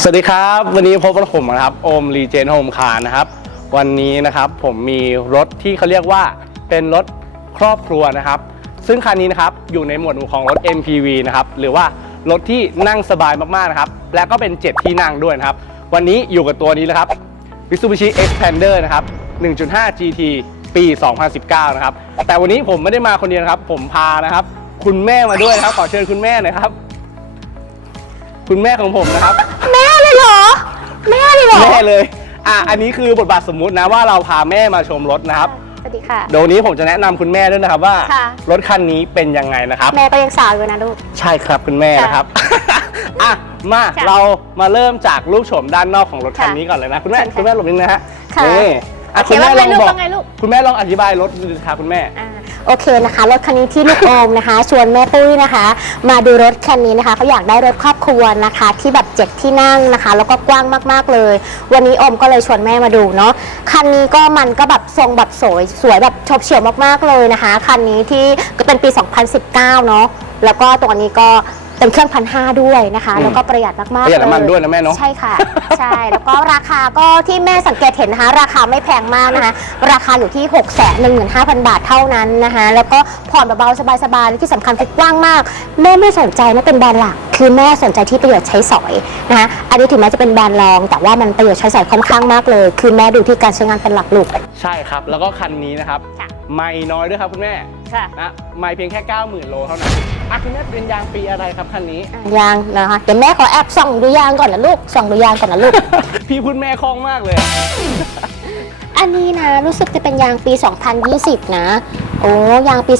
สวัสดีครับ วันนี้พบกับผมนะครับโอมรีเจนโฮมคาร์นะครับ วันนี้นะครับผมมีรถที่เขาเรียกว่าเป็นรถครอบครัวนะครับ ซึ่งคันนี้นะครับอยู่ในหมวดหมู่ของรถ MPV นะครับหรือว่ารถที่นั่งสบายมากๆนะครับและก็เป็น 7 ที่นั่งด้วยนะครับ วันนี้อยู่กับตัวนี้เลยครับ Mitsubishi Xpander นะครับ 1.5 GT ปี 2019 นะครับ แต่วันนี้ผมไม่ได้มาคนเดียวนะครับ ผมพานะครับ คุณแม่มาด้วยนะครับ ขอเชิญคุณแม่หน่อยครับ คุณแม่ของผมนะครับ แม่ แม่เลยเหรอแม่เลยอะอันนี้คือบทบาทสมมุตินะว่าเราพาแม่มาชมรถนะครับสวัสดีค่ะ เดี๋ยววนนี้ผมจะแนะนำคุณแม่ด้วยนะครับว่า ค่ะ รถคันนี้เป็นยังไงนะครับ แม่ก็ยังสาวอยู่นะลูก ใช่ครับคุณแม่นะครับ อะมาค่ะเรามาเริ่มจากรูปโฉมด้านนอกของรถคันค่ะนี้ก่อนเลยนะคุณแม่เชิญค่ะคุณแม่หลบนิดนะฮะค่ะนี่อะโอเคคุณแม่ลองว่าไงลูกบอกว่าไงลูก คุณแม่ลองอธิบายรถดูสิครับคุณแม่ อ่า โอเคนะคะรถคันนี้ที่ลูกโอมนะคะ ชวนแม่ปุ้ยนะคะ มาดูรถคันนี้นะคะเขาอยากได้รถครอบครัวนะคะ ที่แบบเจ็ดที่นั่งนะคะ แล้วก็กว้างมากๆเลย วันนี้โอมก็เลยชวนแม่มาดูเนาะคันนี้ก็มันก็แบบทรงแบบสวยสวยแบบชบเฉี่ยวมากๆเลยนะคะคันนี้ที่ก็เป็นปี 2019 เนาะแล้วก็ตัวนี้ก็ เป็นเครื่องพันห้าด้วยนะคะอืมแล้วก็ประหยัดมากๆประหยัดน้ำมันเลด้วยนะแม่เนาะใช่ค่ะ ใช่แล้วก็ราคาก็ที่แม่สังเกตเห็นนะคะราคาไม่แพงมากนะคะ ราคาอยู่ที่6 1 5 0 0 0บาทเท่านั้นนะคะ แล้วก็ผ่อนเบาๆสบายๆและที่สำคัญคือกว้างมาก แม่ไม่สนใจนะเป็นแบรนด์หลัก คือแม่สนใจที่ประโยชน์ใช้สอยนะคะอันนี้ถึงแม้จะเป็นแบรนด์รอง แต่ว่ามันประโยชน์ใช้สอยค่อนข้างมากเลย คือแม่ดูที่การใช้งานเป็นหลักลูกใช่ครับ แล้วก็คันนี้นะครับค่ะ ไม่น้อยด้วยครับคุณแม่ค่ะนะไม่เพียงแค่ 90,000 โลเท่านั้นอะคุณแม่เป็นยางปีอะไรครับคันนี้ ยางนะคะเดี๋ยวแม่ขอแอบส่องดูยางก่อนนะลูกส่องดูยางก่อนนะลูก พี่พูดแม่คล่องมากเลยอันนี้นะรู้สึกจะเป็นยางปี 2020 นะ โอ้ยางปี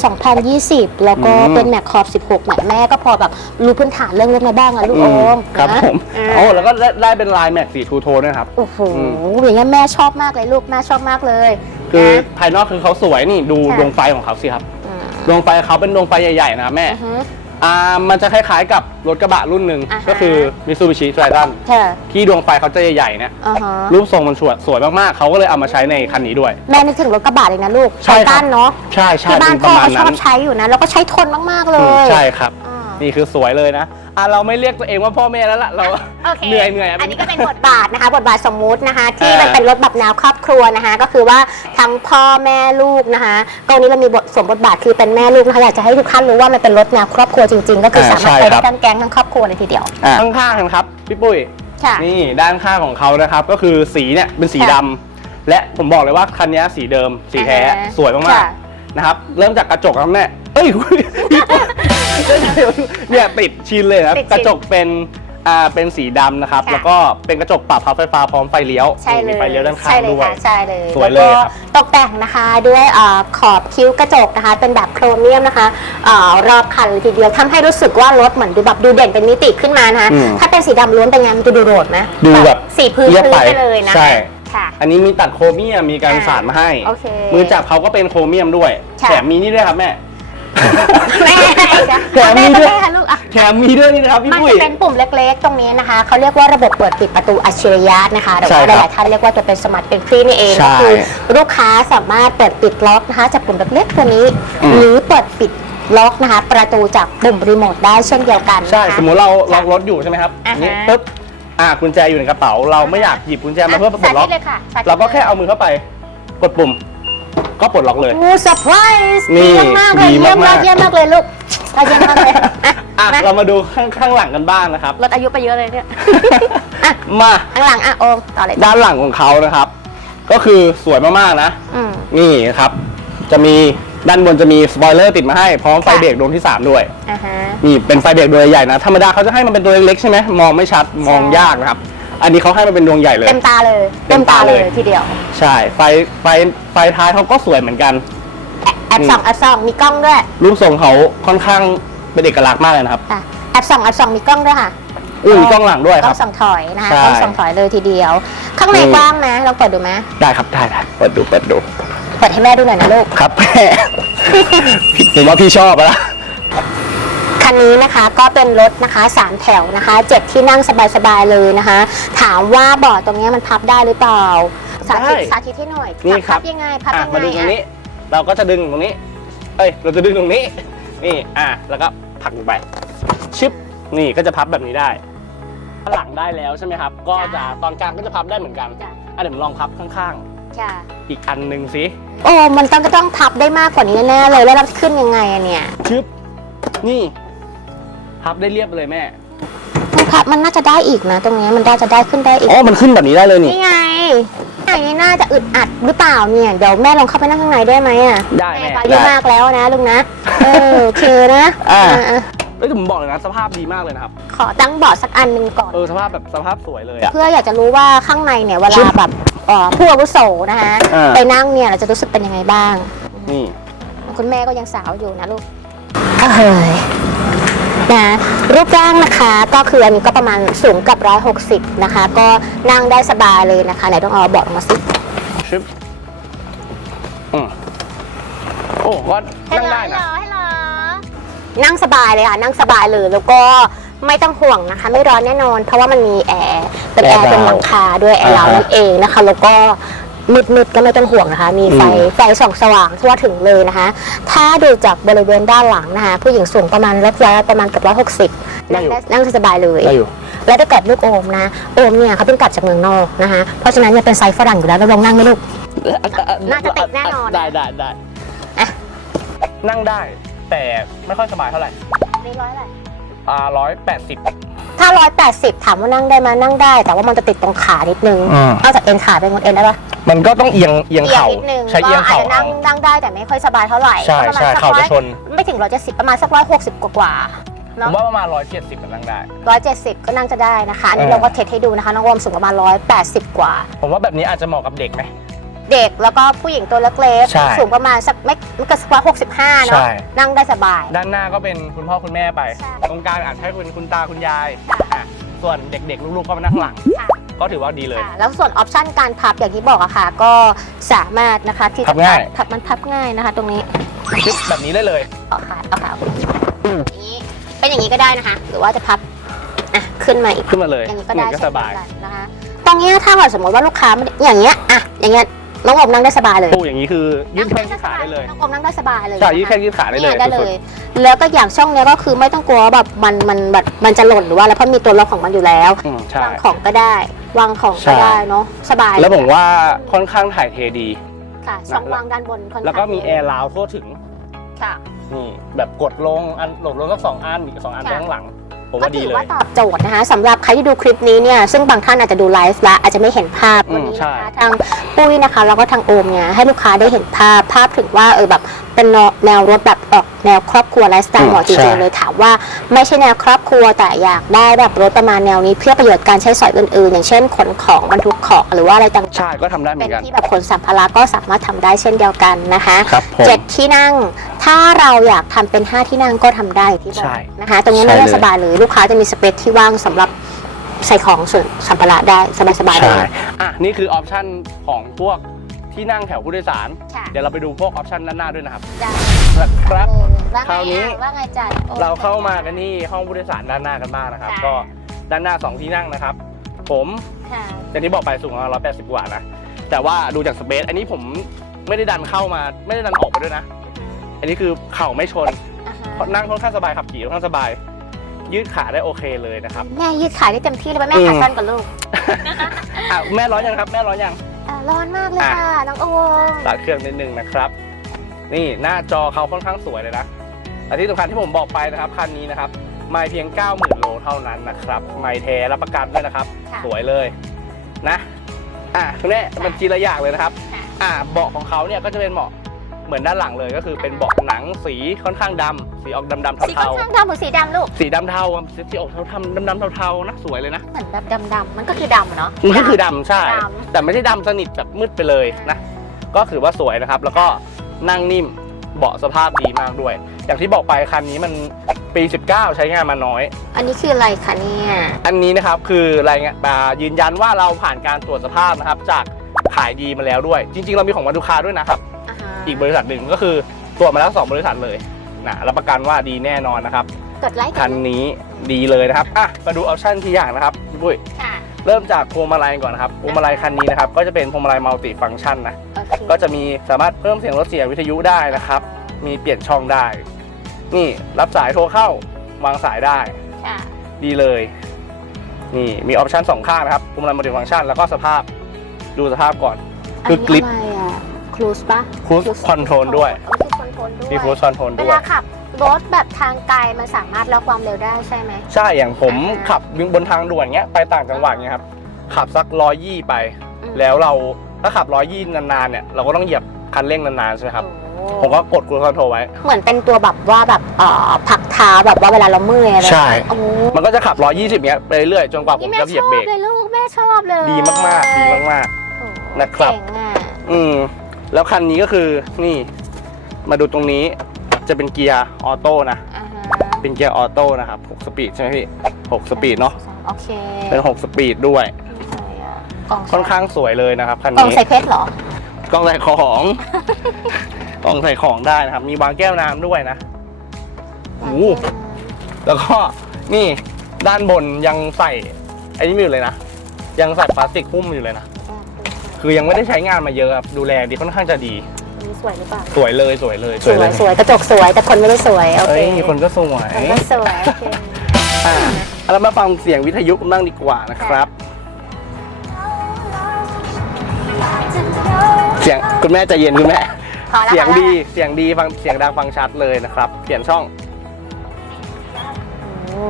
2020 แล้วก็อืมเป็นแม็กขอบ 16แหมแม่ก็พอแบบรู้พื้นฐานเรื่องรถมาบ้างอะลูกโอมครับนะผมอ่า โอ้แล้วก็ได้ได้เป็นลายแม็กสีทูโทนด้วยครับ โอ้โหอือย่างเงี้ยแม่ชอบมากเลยลูก แม่ชอบมากเลย คือนะภายนอกคือเขาสวยนี่ดูค่ะดวงไฟของเขาสิครับมดวงไฟเขาเป็นดวงไฟใหญ่ๆนะครับแม่อือฮึอ่ามันจะคล้ายๆกับรถกระบะรุ่นหนึ่งอ่าฮะก็คือ Mitsubishi Triton ค่ะที่ดวงไฟเขาจะใหญ่ๆเนี่ยอ่าฮะรูปทรงมันสวยสวยมากๆเขาก็เลยเอามาใช้ในคันนี้ด้วย แม่นึกถึงรถกระบะเลยนะลูกใช่ครับไททันเนาะใช่ใช่ที่บ้าเป็นนปพ่อระมาณเขาชนั้อนบใช้อยู่นะแล้วก็ใช้ทนมากๆเลอืมยใช่ครับอ่านี่คือสวยเลยนะ อะเราไม่เรียกตัวเองว่าพ่อแม่แล้วล่ะเราโอเคเหนื่อยเหนื่อยอันนี้ก็เป็นบทบาทนะคะ บทบาทสมมุตินะคะ ที่เออมันเป็นรถแบบแนวครอบครัวนะคะ ก็คือว่าทั้งพ่อแม่ลูกนะคะตรงนี้เรามีบทสมบทบาทคือเป็นแม่ลูกนะคะอยากจะให้ทุกท่านรู้ว่ามันเป็นรถแนวครอบครัวจริงๆ ก็คือสามารถไปได้ทั้งแก๊งทั้งครอบครัวเลยทีเดียวอะข้างๆกันครับพี่ปุ้ย ค่ะ นี่ด้านข้างของเขานะครับก็คือสีเนี่ยเป็นสีค่ะดำและผมบอกเลยว่าคันนี้สีเดิมสีแท้อ่าฮะสวยมากค่ะ ๆนะครับเริ่มจากกระจกครับแม่เอ้ยพี่ปุ้ย เนี่ยติดชินเลยนะครับ ติดชินกระจกเป็นอ่าเป็นสีดำนะครับ ค่ะ แล้วก็เป็นกระจกปรับพับไฟฟ้าพร้อมไฟเลี้ยวใช่เลมียไฟเลี้ยวด้านข้าใช่งเลยด้วย ค่ะใช่เลยสวยเลยแก็ครับตกแต่งนะคะด้วยเอ่อขอบคิ้วกระจกนะคะ เป็นแบบโครเมียมนะคะเอ่อรอบคันเลยทีเดียวทำให้รู้สึกว่ารถเหมือนดูแบบดูเด่นเป็นมิติขึ้นมานะคะ อืมถ้าเป็นสีดำล้วนเป็นไงมันจะดูโรดนะดูแบบสีพื้นเรียบพื้นไปไปเลยนะใช่ ค่ะ อันนี้มีตัดโครเมียมมีการอ่าสานมาให้ โอเคมือจับเขาก็เป็นโครเมียมด้วยค่ะ แถมมีนี่ด้วยครับแม่ แม่จ้ะแถมมีด้วยแค่ะลูกอะ แถมมีด้วยนี่นะครับพี่มันปุ้ย จะเป็นปุ่มเล็กๆ ตรงนี้นะคะ เขาเรียกว่าระบบเปิดปิดประตูอัจฉริยะนะคะหรือใช่ว่าครับหลายๆท่านเรียกว่าจะเป็นสมาร์ทเป็นฟรีนี่เองใช่ก็คือลูกค้าสามารถเปิดปิดล็อกนะคะจากปุ่มเล็กๆตัวนี้ อืม หรือเปิดปิดล็อกนะคะ ประตูจากปุ่มรีโมทได้เช่นเดียวกันนะคะ ใช่สมมุติเราล็อกรถอยู่ใช่ไหมครับอ่าฮะ นี่ปุ๊บอ่ากุญแจอยู่ในกระเป๋า เราไม่อยากหยิบกุญแจมาเพื่อปลดล็อก สาธิตเลยค่ะสธิตเราก็แค่เอามือเข้าไปกดปุ่ม ก็ปลดล็อกเลย โอ้เซอร์ไพรส์นี่เยี่ยมมากเลยดีเยี่ยมมากมากๆ เยี่ยมมากเลยลูกอะเยี่ยมมากเลยอะอะมาเรามาดูข้างข้างหลังกันบ้างนะครับ ลดอายุไปเยอะเลยเนี่ยอะมาข้างหลังอะโอมต่อเลยด้านหลังของเขานะครับ ก็คือสวยมากๆนะ อืม นี่ครับ จะมีด้านบนจะมีสปอยเลอร์ติดมาให้พร้อมไฟค่ะ เบรกดวงที่ 3 ด้วย อ่าฮะ นี่เป็นไฟเบรกดวงใหญ่ๆนะ ธรรมดาเขาจะให้มันเป็นตัวเล็กๆใช่ไหมมองไม่ชัดมองยากนะครับ อันนี้เขาให้มันเป็นดวงใหญ่เลย เต็มตาเลยเต็มตาเลย ทีเดียว ใช่ ไฟไฟไฟท้ายเขาก็สวยเหมือนกัน แอบแอบส่องแอบส่องมีกล้องด้วยรูปทรงเขาค่อนข้างเป็นเอกลักษณ์มากเลยนะครับอะแอบส่องแอบส่องมีกล้องด้วยค่ะ อุ้ยมีกล้องหลังด้วยกคล้อรับงส่องถอยนะคะใช่กล้องส่องถอยเลยทีเดียว ข้างในนี่ กว้างนะลองเปิดดูไหมได้ครับได้ได้เปิดดูเปิดดูเปิดให้แม่ดูหน่อยนะลูก ครับแม่ ผมว่าพี่ชอบอะละ คันนี้นะคะก็เป็นรถนะคะสามแถวนะคะเจ็ดที่นั่งสบายๆเลยนะคะ ถามว่าเบาะตรงเนี้ยมันพับได้หรือเปล่า สาธิตได้สาธิตให้หน่อยนี่ครับ พับยังไงพับอะยังไงมาดูตรงอะนี้ เราก็จะดึงตรงนี้ เอ้ย เราจะดึงตรงนี้ นี่ อะ แล้วก็ผลักลงไป ชึบ นี่ก็จะพับแบบนี้ได้ข้างหลังได้แล้วใช่ไหมครับ ก็จะตอนกลางก็จะพับได้เหมือนกันจ้ะอะเดี๋ยวผมลองพับข้างค่ะๆ อีกอันหนึ่งสิ โอ้มันต้องก็ต้องพับได้มากกว่านี้แน่ๆเลยแล้วเราจะขึ้นยังไงอะเนี่ย ชึบ นี่ พับได้เรียบเลยแม่ มันพับมันน่าจะได้อีกนะ ตรงนี้มันได้จะได้ขึ้นได้อีก อ๋อ มันขึ้นแบบนี้ได้เลยนี่ นี่ไงอันนี้น่าจะอึดอัดหรือเปล่าเนี่ย เดี๋ยวแม่ลองเข้าไปนั่งข้างในได้ไหมอะได้แม่ก็อายุมากแล้วนะลุงนะ เออโอเคนะอ่า อะเอ้ยแต่ผมบอกเลยนะสภาพดีมากเลยนะครับ ขอตั้งเบาะสักอันหนึ่งก่อน เออสภาพแบบสภาพสวยเลยอะ เพื่ออยากจะรู้ว่าข้างในเนี่ยเวลาแบบเอ่อผู้อาวุโสนะคะอ่า ไปนั่งเนี่ยเราจะรู้สึกเป็นยังไงบ้าง นี่ คุณแม่ก็ยังสาวอยู่นะลูกเฮ้ย นะรูปร่างนะคะก็คืออันนี้ก็ประมาณสูงกับ 160 นะคะ ก็นั่งได้สบายเลยนะคะไหนต้องเอาเบาะลงมาสิชึบอืมโอ้ก็นั่งได้นะ นั่งสบายเลยค่ะนั่งสบายเลยแล้วก็ไม่ต้องห่วงนะคะ ไม่ร้อนแน่นอน เพราะว่ามันมีแอร์เป็นแอร์แอร์ตรงหลังคาด้วยแอร์เราอ่าฮะนั่นเองนะคะ แล้วก็ มืดๆก็ไม่ต้องห่วงนะคะ มีไฟอืมไฟส่องสว่างทั่วถึงเลยนะคะ ถ้าดูจากบริเวณด้านหลังนะคะ ผู้หญิงสูงประมาณร้อยประมาณเกับร้อยหกสิบนั่งได้นั่งสบายเลยได้อยู่แล้วถ้าเกิดลูกโอมนะ โอมเนี่ยเขาเพิ่งกลับจากเมืองนอกนะคะ เพราะฉะนั้นเนี่ยเป็นไซส์ฝรั่งอยู่แล้วเราลองนั่งไหมลูก น่าจะติดแน่นอน ได้ได้ได้อะนั่งได้แต่ไม่ค่อยสบายเท่าไหร่นี่ร้อยอะไรอ่าร้อยแปดสิบ ถ้าร้อยแปดสิบถามว่านั่งได้ไหมนั่งได้ แต่ว่ามันจะติดตรงขานิดนึงอืม นอกจากเอ็นขาเป็นคนเอ็นได้ปะมันก็ต้องเอียงเอียงเข่านิดนึงใช้เอียงก็อาจเข่าจะนั่เอา งนั่งได้แต่ไม่ค่อยสบายเท่าไหร่ใช่ประมาณใช่สักเข่าร้อจะยชน ไม่ถึงร้อยเจ็ดสิบประมาณสักร้อยหกสิบกว่าๆผเนาะ มว่าประมาณร้อยเจ็ดสิบมันนั่งได้ ร้อยเจ็ดสิบก็นั่งจะได้นะคะ อันนี้เออ เราก็เทสให้ดูนะคะ น้องโอมสูงประมาณร้อยแปดสิบกว่า ผมว่าแบบนี้อาจจะเหมาะกับเด็กไหม เด็กแล้วก็ผู้หญิงตัวเล็กใช่ ๆสูงประมาณสักไม่ไม่เกินสักร้อยหกสิบห้าเนาะใช่ นั่งได้สบาย ด้านหน้าก็เป็นคุณพ่อคุณแม่ไป ใช่ตรงกลางอาจจะให้คุณคุณตาคุณยายค่ะอะส่วนเด็กๆ ลูกๆ ก็มานั่งข้างหลัง ค่ะ ก็ถือว่าดีเลย ค่ะแล้วส่วนออปชันการพับอย่างที่บอกอะค่ะ ก็สามารถนะคะที่พัจะบง่าย พับมันพับง่ายนะคะ ตรงนี้ชึบแบบนี้ได้เลย เอาขาเอาขาอย่างนี้เป็นอย่างนี้ก็ได้นะคะ หรือว่าจะพับอะขึ้นมาอีกขึ้นมาเลยอย่างนี้ก็ได้นี่ก็สบาย เช่นเดีวกันนะคะ ตรงเนี้ยถ้าเกิดสมมติว่าลูกค้าไม่ได้อย่างเงี้ยอะอย่างเงี้ย น้องอมนั่งได้สบายเลยปูอย่างนี้คือยืดแข้งยืดขาได้เลยน้องอมนั่งได้สบายเลยใช่นะคะยืดแข้งยืดขาได้เลยนี่ได้เลสุดยแล้วก็อย่างช่องเนี้ยก็คือไม่ต้องกลัวว่าแบบมันมันแบบมันจะหล่นหรือว่าอะไรเพราะมีตัวล็อกของมันอยู่แล้วๆอืมใช่วางของก็ได้วางของใช่ก็ได้เนาะสบาย แล้วผมว่าค่อนข้างถ่ายเทดีค่ะช่องวางด้านบนค่อนข้างแล้วก็มีแอร์ราวทั่วถึงค่ะนี่แบบกดลงอันหลบลงสักสองอันอีกสองอันค่ะไว้ข้างหลัง ผมก็ว่าดีถือเลยว่าตอบโจทย์นะคะสำหรับใครที่ดูคลิปนี้เนี่ยซึ่งบางท่านอาจจะดูไลฟ์ละอาจจะไม่เห็นภาพอืมวันนี้ใช่นะคะทางปุ้ยนะคะแล้วก็ทางโอมเนี่ยให้ลูกค้าได้เห็นภาพภาพถึงว่าเออแบบ เป็นแนวรถแบบออกแนวครอบครัวไลฟ์สไตล์เหมาะจริงๆเลยถามว่าไม่ใช่แนวครอบครัวแต่อยากได้แบบรถประมาณแนวนี้เพื่อประโยชน์การใช้สอยอื่นๆ อย่างเช่นขนของบรรทุกของหรือว่าอะไรต่างใช่ก็ทำได้เหๆมืเป็อนนกันที่แบบขนสัมภาระก็สามารถทำได้เช่นเดียวกันนะคะครับผมเจ็ดที่นั่ง ถ้าเราอยากทำเป็น 5 ที่นั่งก็ทำได้อย่างที่บอใช่กนะคะตรงนี้ใช่ไม่ได้เลยสบายเลยลูกค้าจะมีสเปซที่ว่างสำหรับใส่ของส่วนสัมภาระได้สบายๆเลใช่ยอะนี่คือออปชั่นของพวก ที่นั่งแถวผู้โดยสาร ค่ะ เดี๋ยวเราไปดูพวกออปชั่นด้านหน้าด้วยนะครับได้นะครับว่าคราวไงนี้ อะว่าไงจัดโอ้ เราเข้ามากันที่ห้องผู้โดยสารด้านหน้ากันบ้างนะครับ ค่ะ ก็ด้านหน้าสองที่นั่งนะครับ ผมค่ะอย่างที่บอกไปสูงประมาณ180 กว่านะ แต่ว่าดูจากสเปซอันนี้ผมไม่ได้ดันเข้ามา ไม่ได้ดันออกไปด้วยนะ อันนี้คือเข่าไม่ชน อ่าฮะเพราะนั่งค่อนข้างสบายขับขี่ค่อนข้างสบาย ยืดขาได้โอเคเลยนะครับ แม่ยืดขาได้เต็มที่เลยไหมแม่อืม ขาสั้นกว่าลูกอะแม่ร้อนยังครับ แม่ร้อนยังอะ ร้อนมากเลยค่ะน้องโอมตัดเครื่องนิดนึงนะครับ นี่หน้าจอเขาค่อนข้างสวยเลยนะแต่ที่สำคัญที่ผมบอกไปนะครับคันนี้นะครับ ไม่เพียง 90,000 โลเท่านั้นนะครับ ไม่แท้รับประกันด้วยนะครับ ค่ะ สวยเลยนะ อะคุณแม่มันจีละอย่างเลยนะครับค่ะอะเบาะของเขาเนี่ยก็จะเป็นเบาะ เหมือนด้านหลังเลยก็คือเป็นเบาะหนังสีค่อนข้างดำสีออกดำๆสีค่เทาอนข้างดำหรือสีดำลูก ๆสีดำเทาสีออกเทาๆดำๆเทาๆนะสวยเลยนะเหมือนแบบดำๆมันก็คือดำอะเนาะ มันก็คือดำใช่ ดำ แต่ไม่ใช่ดำสนิทแบบมืดไปเลยนะ ก็ถือว่าสวยนะครับ แล้วก็นั่งนิ่มเบาะสภาพดีมากด้วย อย่างที่บอกไปคันนี้มันปี 19 ใช้งานมาน้อย อันนี้คืออะไรคะเนี่ยอันนี้นะครับคือรายงานมายืนยันว่าเราผ่านการตรวจสภาพนะครับ จากขายดีมาแล้วด้วย จริง ๆ เรามีของวันลูกค้าด้วยนะครับ อ่าฮะอีกบริษัทหนึ่งก็คือตรวจมาแล้ว 2 บริษัทเลยนะรับประกันว่าดีแน่นอนนะครับกดไลค์คันนี้ดีเลยนะครับอะมาดูออปชั่นที่อย่างนะครับพี่ปุ้ยค่ะเริ่มจากพวงมาลัยก่อนนะครับพวงมาลัยคันนี้นะครับก็จะเป็นพวงมาลัยมัลติฟังก์ชันนะโอเคก็จะมีสามารถเพิ่มเสียงลดเสียงวิทยุได้นะครับ มีเปลี่ยนช่องได้ นี่รับสายโทรเข้าวางสายได้ ค่ะดีเลย นี่มีออปชันสองข้างนะครับปุ่มอะไรมัลติฟังก์ชันแล้วก็สภาพดูสภาพก่อนอันคือกริปนี้อะไรอะ ครูสปะ Cruise Control ด้วย ครูสคอนโทรลด้วยมีฟูลซอนโทนเวด้วย ลาขับรถแบบทางไกลมันสามารถล็อกความเร็วได้ใช่ไหม ใช่ อย่างผมอ่าขับบนทางด่วนเงี้ย ไปต่างจังหวัดเงี้ยครับ ขับสักร้อยยี่ไป อืม แล้วเราถ้าขับร้อยยี่นานๆเนี่ย เราก็ต้องเหยียบคันเร่งนานๆใช่ไหมครับ โอ้ผมก็กดคูลคอนโทรไว้ เหมือนเป็นตัวแบบว่าแบบเอ่อผลักเท้าแบบว่าเวลาเราเมื่อยอะไรใช่ โอ้มันก็จะขับ120เงี้ยไปเรื่อยๆจนกว่าผมนี่แม่จะเหชยียบอบเบรก เลยลูกแม่ชอบเลยดีมากๆ ดีมาก โอ้นะครับ เจ๋งอะ ๆ อืม แล้วคันนี้ก็คือนี่มาดูตรงนี้จะเป็นเกียร์ออโต้นะ อ่าฮะเป็นเกียร์ออโต้นะครับ6สปีดใช่ไหมพี่6สปีดเนาะโอเคเป็น6สปีดด้วยอะไรอะกล่องค่อนข้างสวยเลยนะครับคันกล่องนี้ใส่เพชรเหรอ กล่องใส่ของ กล่องใส่ของได้นะครับ มีวางแก้วน้ำด้วยนะโอ้โหแล้วก็นี่ด้านบนยังใส่ไอ้นี่อยู่เลยนะยังใส่พลาสติกหุ้มอยู่เลยนะ คือยังไม่ได้ใช้งานมาเยอะครับดูแลดีค่อนข้างจะดีนี่สวยหรือเปล่าสวยเลยสวยเลยสวยเลยสวยกระจกสวยแต่คนไม่ได้สวยโอเอ้เคยมีคนก็สวยคนก็สวยโอเคอ่าเรามาฟังเสียงวิทยุกันบ้างดีกว่านะครับ เสียงคุณแม่ใจเย็นคุณแม่ พอแล้วเสียงพอแล้วดีเสียงดีฟังเสียงดังฟังชัดเลยนะครับ เปลี่ยนช่องโอ้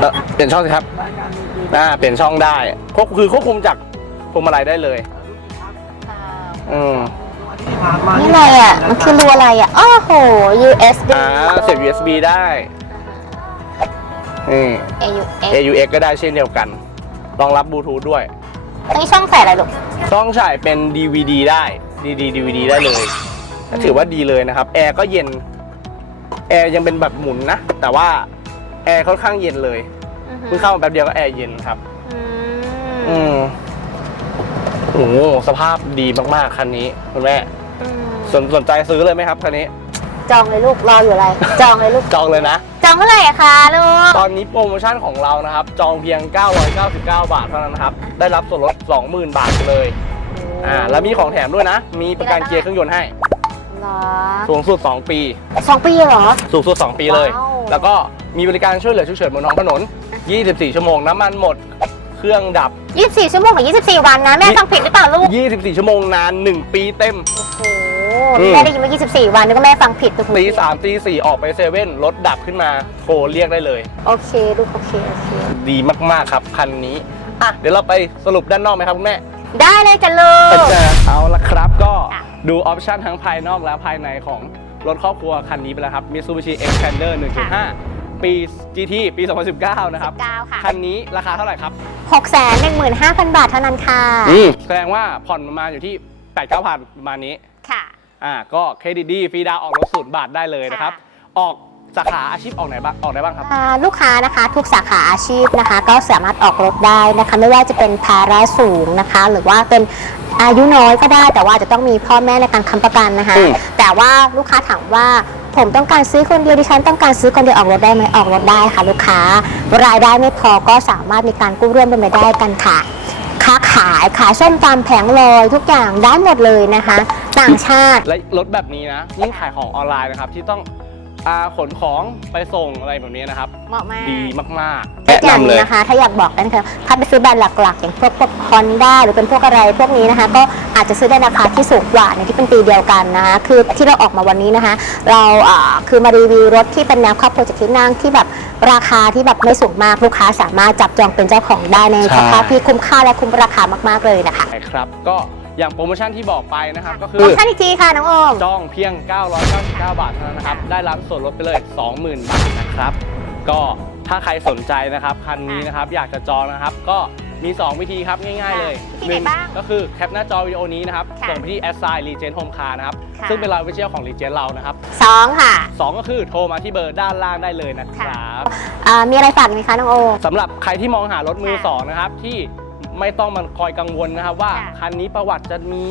เออเปลี่ยนช่องสิครับอ่าเปลี่ยนช่องได้ควบคือควบคุมจากพ วงมาลัยได้เลยอืมนี่อะไรอะ มันคือรูอะไรอะอ้อโห USB อ่าเสียบ USB ได้นี่ AUX AUX ก็ได้เช่นเดียวกัน รองรับบลูทูธด้วยอันนี้ช่องใส่อะไรลูกต้องฉายเป็น DVD ได้ DD DVD ได้เลยก็ถือว่าดีเลยนะครับ แอร์ก็เย็น แอร์ยังเป็นแบบหมุนนะ แต่ว่าแอร์ค่อนข้างเย็นเลยเพิ่งเข้ามาแป๊บเดียวก็แอร์เย็นครับ อือืมม โอ้โหสภาพดีมากๆคันนี้คุณแม่อืมสนสนใจซื้อเลยไหมครับคันนี้ จองเลยลูกรออยู่อะไร จองเลยลูก จองเลยนะ จองเมื่อไหร่อะคะลูก ตอนนี้โปรโมชั่นของเรานะครับ จองเพียง 999 บาทเท่านั้นนะครับ ได้รับส่วนลด 20,000 บาทเลย อ่า แล้วมีของแถมด้วยนะ มีประกันเกียร์เครื่องยนต์ให้ เหรอสูงสุด 2 ปี สองปีเหรอ สูงสุด 2 ปีเลย ว้าว แล้วก็มีบริการช่วยเหลือฉุกเฉินบนท้องถนน 24 ชั่วโมง น้ำมันหมด เครื่องดับ 24 ชั่วโมงกับ24 วันนะ แม่ฟังผิดหรือเปล่าลูก 24 ชั่วโมงนาน 1 ปีเต็ม โอ้โหอืมแม่ได้ยินว่า24 วันนึกว่าแม่ฟังผิดทุกตีสามตีสี่ออกไปเซเว่นรถดับขึ้นมาโทรเรียกได้เลย โอเคลูกโอเคโอเคดีมาก ๆ ครับ คันนี้ อะ เดี๋ยวเราไปสรุปด้านนอกไหมครับคุณแม่ ได้เลยจ้ะลูกเอาละครับก็ค่ะดูออปชันทั้งภายนอกและภายในของรถครอบครัวคันนี้ไปแล้วครับ Mitsubishi Xpander 1.5 ปี GT ปี 2019 นะครับ9ค่ะคันนี้ราคาเท่าไหร่ครับ 6 1 5 0 0 0 บาทเท่านั้นค่ะ อืมแสดงว่าผ่อนประมาณอยู่ที่ 8 9 0 0 0 ประมาณนี้ ค่ะ อ่า ก็เครดิตดีฟรีดาวน์ออกรถศูนย์บาทได้เลยนะครับค่ะออกสาขาอาชีพออกไหนบ้างออกได้บ้างครับอ่าลูกค้านะคะทุกสาขาอาชีพนะคะ ก็สามารถออกรถได้นะคะ ไม่ว่าจะเป็นภาระสูงนะคะ หรือว่าเป็นอายุน้อยก็ได้ แต่ว่าจะต้องมีพ่อแม่ในการค้ำประกันนะคะอืมแต่ว่าลูกค้าถามว่า ผมต้องการซื้อคนเดียวดิฉันต้องการซื้อคนเดียวออกรถได้ไหมออกรถได้ค่ะลูกค้า รายได้ไม่พอก็สามารถมีการกู้ร่วมเป็นไปได้กันค่ะ ค้าขายขายส้มตำแผงลอยทุกอย่างได้หมดเลยนะคะ ต่างชาติ และรถแบบนี้นะยิ่งขายของออนไลน์นะครับที่ต้อง ขนของไปส่งอะไรแบบนี้นะครับ เหมาะมากดีมากๆอีกอย่างหเลนึงยนะคะ ถ้าอยากบอกนะคะถ้าไปซื้อแบรนด์หลักๆ อย่างพวกพวกฮอนด้าหรือเป็นพวกอะไรพวกนี้นะคะ ก็อาจจะซื้อได้ราคาที่สูงกว่าในที่เป็นปีเดียวกันนะคะคือที่เราออกมาวันนี้นะคะ เราอ่าคือมารีวิวรถที่เป็นแนวครอบครัวจากที่นั่งที่แบบราคาที่แบบไม่สูงมากลูกค้าสามารถจับจองเป็นเจ้าของได้ในใช่ สภาพที่คุ้มค่าและคุ้มราคามากๆเลยนะคะ ใช่ครับก็ อย่างโปรโมชั่นที่บอกไปนะครับก็คืโปรอโมชั่นอีกทีค่ะน้องโอมจองเพียง 999 บาทเท่านั้นนะครับได้รับส่วนลดไปเลย 20,000 บาทนะครับ ก็ถ้าใครสนใจนะครับคันนี้นะครับอยากจะจองนะครับก็มี 2 วิธีครับ ง่ายๆเลยวิธีไหนบ้างก็คือแคปหน้าจอวิดีโอนี้นะครับ ค่ะส่งไปที่ a s s i g n Legend Home Car นะครับ ค่ะ ซึ่งเป็นไลน์วิเชียของ Legend เรานะครับ สองค่ะสองก็คือโทรมาที่เบอร์ด้านล่างได้เลยนะครับอ่ามีอะไรฝากไหมคะน้องโอม สำหรับใครที่มองหารถมือ ค่ะสองนะครับ ที่ ไม่ต้องมาคอยกังวลนะครับว่าค่ะคันนี้ประวัติจะมี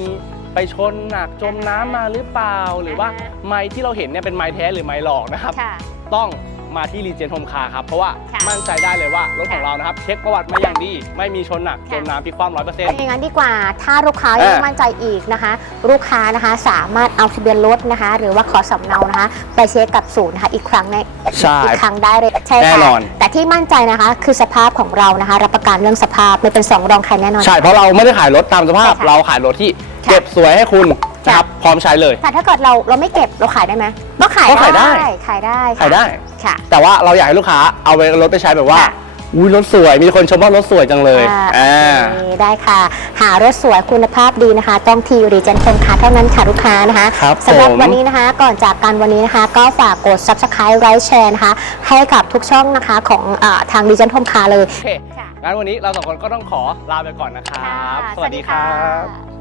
ไปชนหนักจมน้ำมาหรือเปล่า หรือว่าอ่าฮะ ไม้ที่เราเห็นเนี่ยเป็นไม้แท้หรือไม้หลอกนะครับ ค่ะ ต้อง มาที่รีเจนโฮมคาร์ครับ เพราะว่าค่ะมั่นใจได้เลยว่ารถของค่ะ เรานะครับ เช็คประวัติมาอย่างดี ไม่มีชนหนักจค่ะมน้ำพลิกคว่ำร้อยเปอร์เซ็นต์ อย่างนั้นดีกว่า ถ้าลูกค้ายังไม่อ่ามั่นใจอีกนะคะ ลูกค้านะคะสามารถเอาทะเบียนรถนะคะ หรือว่าขอสำเนานะคะ ไปเช็คกับศูนย์นะคะอีกครั้งใน ใช่ อีกครั้งได้เลยใช่แน่ค่ะนอน แต่ที่มั่นใจนะคะคือสภาพของเรานะคะ รับประกันเรื่องสภาพไม่เป็นสองรองใครแน่นอน ใช่เพราะเราไม่ได้ขายรถตามสภาพ ใช่ค่ะเราขายรถที่ค่ะ เก็บสวยให้คุณ นะครับพร้อมใช้เลย แต่ถ้าเกิดเราเราไม่เก็บเราขายได้ไหมก็ขายก็ขายได้ ขายได้ค่ะขายได้ ค่ะ แต่ว่าเราอยากให้ลูกค้าเอาไปรถไปใช้แบบว่าค่ะอุ้ยรถสวย มีคนชมว่ารถสวยจังเลยอ่าอ่าโอเคได้ค่ะ หารถสวยคุณภาพดีนะคะ ต้องทีรีเจนคมคาเท่านั้นค่ะลูกค้านะคะครับสำหรับผมวันนี้นะคะ ก่อนจากกันวันนี้นะคะ ก็ฝากกด subscribe ไลค์แชร์นะคะ ให้กับทุกช่องนะคะของเออทางรีเจนคมคาเลยโอเคงั้นวันนี้เราสองคนก็ต้องขอลาไปก่อนนะครับ สวัสดีครับบ